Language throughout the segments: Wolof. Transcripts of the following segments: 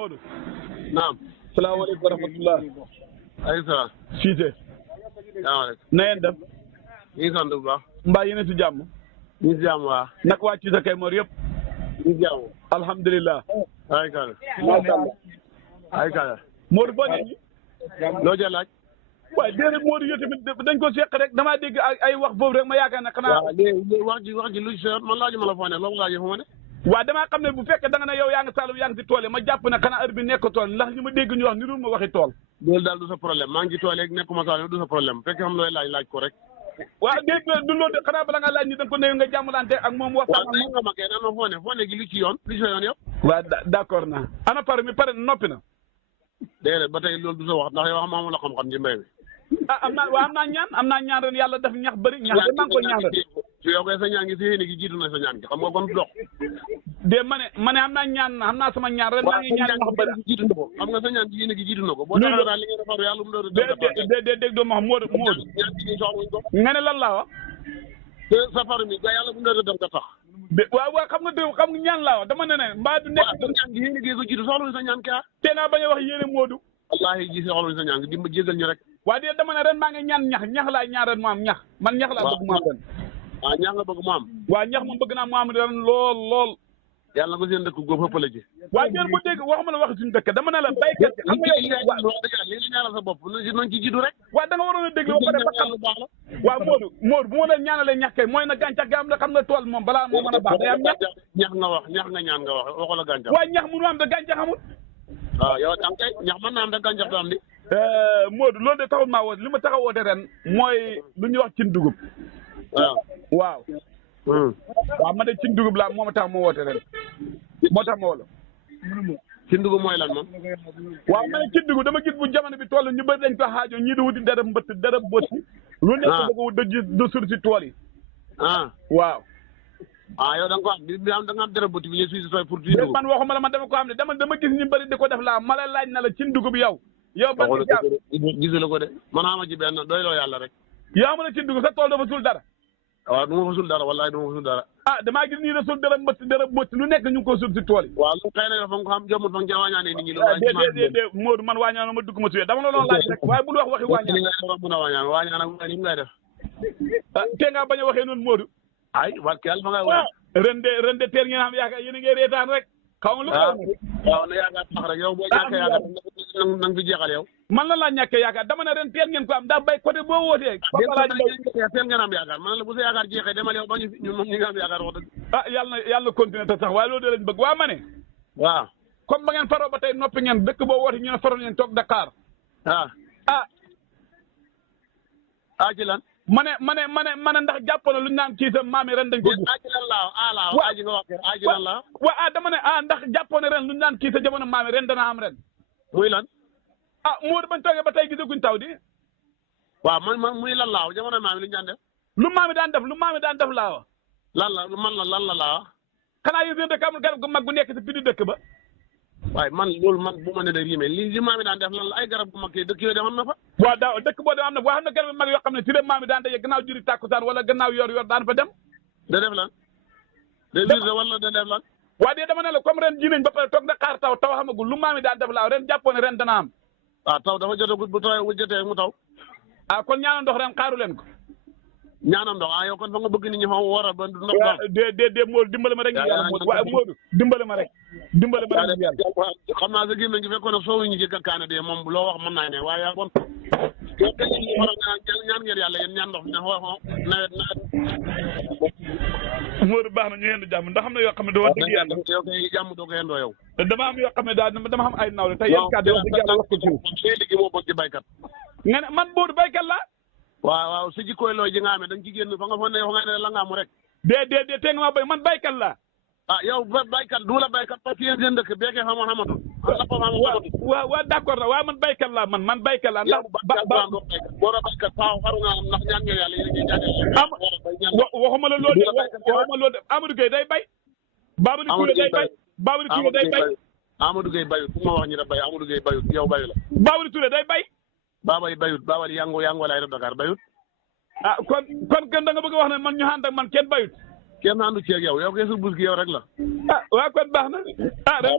Modou. naam. salaamaaleykum wa rahmatulah. aleykum salaam. Cissé. salaamaaleykum. na ngeen def. ñu ngi sant bu baax. mbaa yéen a si jàmm. ñu ngi si jàmm waa. naka waa Cissé kay Mor yëpp. ñu ngi si jàmm. alhamdulilah. ay kàlla. macha allah. ay kàlla. Modou boo nee loo jël laaj. waaye déedéet Modou yow tamit dañ ko seq rek damaa dégg ay wax foofu rek ma yaakaar ne xanaa. waaw léegi wax ji lu ci man laajuma la foo ne loo ma laajee fu ma ne. waaw damaa xam ne bu fekkee da nga ne yow yaa ngi Saloum yaa ngi si tool yi ma jàpp ne xanaa heure bi nekk tool ndax ñu ma dégg ñu wax ni ma waxi tool. loolu daal du sa problème maa ngi ci tool yeeg nekkuma Saloum du sa problème bu fekkee xam looy laaj ko rek. waaw dégg nga du loolu de xanaa bala nga laaj ni da nga ko néew nga jàmmalante ak moom waxtaan. waaw nga ma kay nan ma foo ne gi lu ci yoon lu ci sa yoon yow. waaw d'accord naa ana pare mi pare noppi na. déedéet ba tey loolu du sa wax ndax yow xam la xam-xam ci mbéy mi. am naa ñaan ren yàlla def ñax bëri ñax de maa ngi koy ñaan ren. yow kay sa ñaan gi si yéene gi jiitu na sa ñaan gi xam nga kon du dox. de ma ne am naa sama ñaan ren maa ngi ñaan ñax bëri. jiitu na ko xam nga sa ñaan gi yéene gi jiitu na ko. boo taxawee daal li ngeen defaru yàlla mu doon dégg doo ma wax Modou nga ne lan laa wax. sa faru mi ga yàlla mu doon dem ka tax. waaw xam nga ñaan laa wax dama ne mbaa du nekk. sa ñaan gi yéene gi ko jiitu soxla sa ñaan kaa. te naa bañ a wax yéene Modou. wallaahi ji soxla sa ñaan gi dimba jégal ñu rek. waa de dama ne ren maa ngi ñaan ñax laay ñaan ren mu am ñax man ñax laa bëgg mu am ren. waaw ñax nga bëgg mu am. waaw ñax moom bëgg naa mu am ren lool. yàlla nga seen dëkk góob ëppale ji. waaye jërë bu dégg waxuma la wax suñu dëkk dama ne la béykat xam nga li nga ñaanal sa bopp nañ ci jiitu rek. waaw da nga waroon a déglu ba pare ba xam waaw Modou bu ma la ñaanalee ñax kay mooy na gàncax gi am na xam nga tool moom balaa moo mën a baax day am ñax nga wax ñax nga ñaan nga wax waxoo la gàncax. waaye ñax mënu am da gàncax amul. waaw yow tam kay ñax mën naa am da gàncax du am di. Modou loolu de taxul maa woote li ma tax a woote ren mooy lu ñuy wax cin dugub. waaw. waaw man de cin dugub laa moo ma tax ma woote ren moo tax ma woo la. cin dugub mooy lan moom. waaw man de cin dugub dama gis bu jamono bi toll ñu bëri dañ ko xaajoo ñii di wuti dara mbëtt dara bosi. lu nekk bëgg a wut da sur si tool yi. waaw. yow da nga ko wax bi am da nga am dara bëtt bi ñu suy si tooy pour. tuuti man waxuma la man dama ko xam ne dama gis ñu bëri di ko def laa ma la laaj na la cin dugub yow. yow ban nga jàpp gisul ko de man ama ci benn doyloo yàlla rek. yaa ma ne cin dugub sa tool dafa sul dara. waaw du ma fa sul dara wallaahi du ma fa sul dara. damaa gis nii la sul dara mbëtt lu nekk ñu ngi ko sul si tool yi. waaw lu xëy na yow fa nga ko xam jomut fa nga ca waañaane nit ñi. déedéet Modou man waañaan ma dugg ma suyee dama la doon laaj rek waaye bul wax waxi waañaan. li nga mën a waañaan ak ni ngay def. te nga bañ a waxee noonu Modou. ay barke yàlla ma ngay wax. ren de teel ngeen xam yaakaar yéen a ngi reetaan rek. xaw ma lu waaw na yaakaar tax rek yow boo ñàkkee yaakaar na nga fi jeexal yow. man lan laa ñàkkee yaakaar dama ne ren teel ngeen ko am ndax bay côté boo wootee. teel ngeen am yaakaar man la bu sa yaakaar jeexee demal yow ba ñun moom ñi nga am yaakaar wax dëgg. yàlla na continuer te sax waaye loolu de lañ bëgg waa ma ne. waaw. comme ba ngeen faroo ba tey noppi ngeen dëkk boo woote ñu ne faroo ngeen toog Dakar. ci lan. ma ne ndax jàppoon na lu ñu naan kii sa maam yi ren dañ ko gis. aji lan laa aji nga wax aji lan laa. waaw dama ne ndax jàppoon na ren lu ñu naan kii sa jamono maam yi ren dana am ren. muy lan. Modou bañ toogee ba tey gisaguñ taw di. waaw man muy lan laa jamono maam yi lu ñu daan def. lu maam yi daan def laa wax. lan la laa wax. xanaa yéen dëkk amul garab gu mag gu nekk si biir dëkk ba. waaye man loolu man bu ma nee de riime li maam yi daan def lan la ay garab gu mag kii dëkk yooyu demoon na fa. waaw daaw dëkk boo dem am na xam ne garab gu mag yoo xam ne si la maam yi daan daje gannaaw juri tàkkusaan wala gannaaw yor daan fa dem. da def lan. da def wala da def lan. waaw de dama ne la comme ren ji nañ ba pare toog na xaar taw xamagul lu maam yi daan def laaw ren jàppoon ne ren dana am. taw dafa jotagut bu tawee bu jotee mu taw. kon ñaanal ndox ren xaaru leen ko. ñaanam ndox yow kon fa nga bëgg nit ñi fa waral ba ndox waaw de Modou dimbale ma rek ngir yàlla Modou waaye Modou dimbale ma rek ngir yàlla xam naa sa gémmiñ gi fekkoon ne soowu ñu ci kaane de moom loo wax mën naa ne waaye yaa bon yow kay ñu war a ñaan ngeen yàlla yéen ñaan ndox ne nawet Modou baax na ñu yendu jàmm ndax xam na yoo xam ne da wax dëgg yàlla yow kay jàmm doo ko yendoo yow dama am yoo xam ne daal dama xam ay nawle te yéen kàddu wax dëgg yàlla wax ko ci liggéey moo bëgg ci baykat nga ne man Modou baykat laa waaw sa jikkooy looy ji nga amee da nga ci génn fa nga fa ne la nga am rek dee te nga ma bay man baykat laa yow baykat du la baykat parce que yéen seen dëkk beekee xama xamatul waaw d'accord na waaw man baykat laa man baykat laa ndax boo ra baykat faaw xaru nga am ndax ñaan ngeen yàlla yéen ñaan waxuma la loolu de Amadou Gueye day bay Babou Touré day bay Babou Touré day bay Amadou Gueye bayut fu ma wax ñu da bay Amadou Gueye bayut yow bayu la Babou Touré day bay baabali bayut baabali yango laay def Dakar bayut kon da nga bëgg a wax ne man ñu ànd ak man kenn bayut kenn àndu ci ak yow kay sa bus gi yow rek la. ah waa kon baax na. ren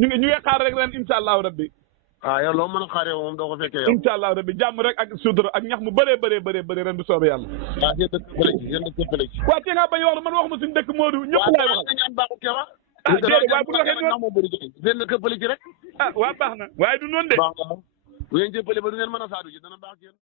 ñu ngi xaar rek ren incha allahu rabbi. yow loo mën a xaar yow moom doo ko fekkee yow. incha allahu rabbi jàmm rek ak sutura ak ñax mu bëree ren du soobee yàlla. yéen dëkk fële ci. waa te nga bañ wax man waxuma suñu dëkk Modou ñëpp laay waxal. déedéet waaye bu waxee noonu seen dëkk fële ci rek. waa baax na waaye du noonu de. baax na bu ngeen jëppale ba du ngeen mën a saadu ji dana baax ci yéen.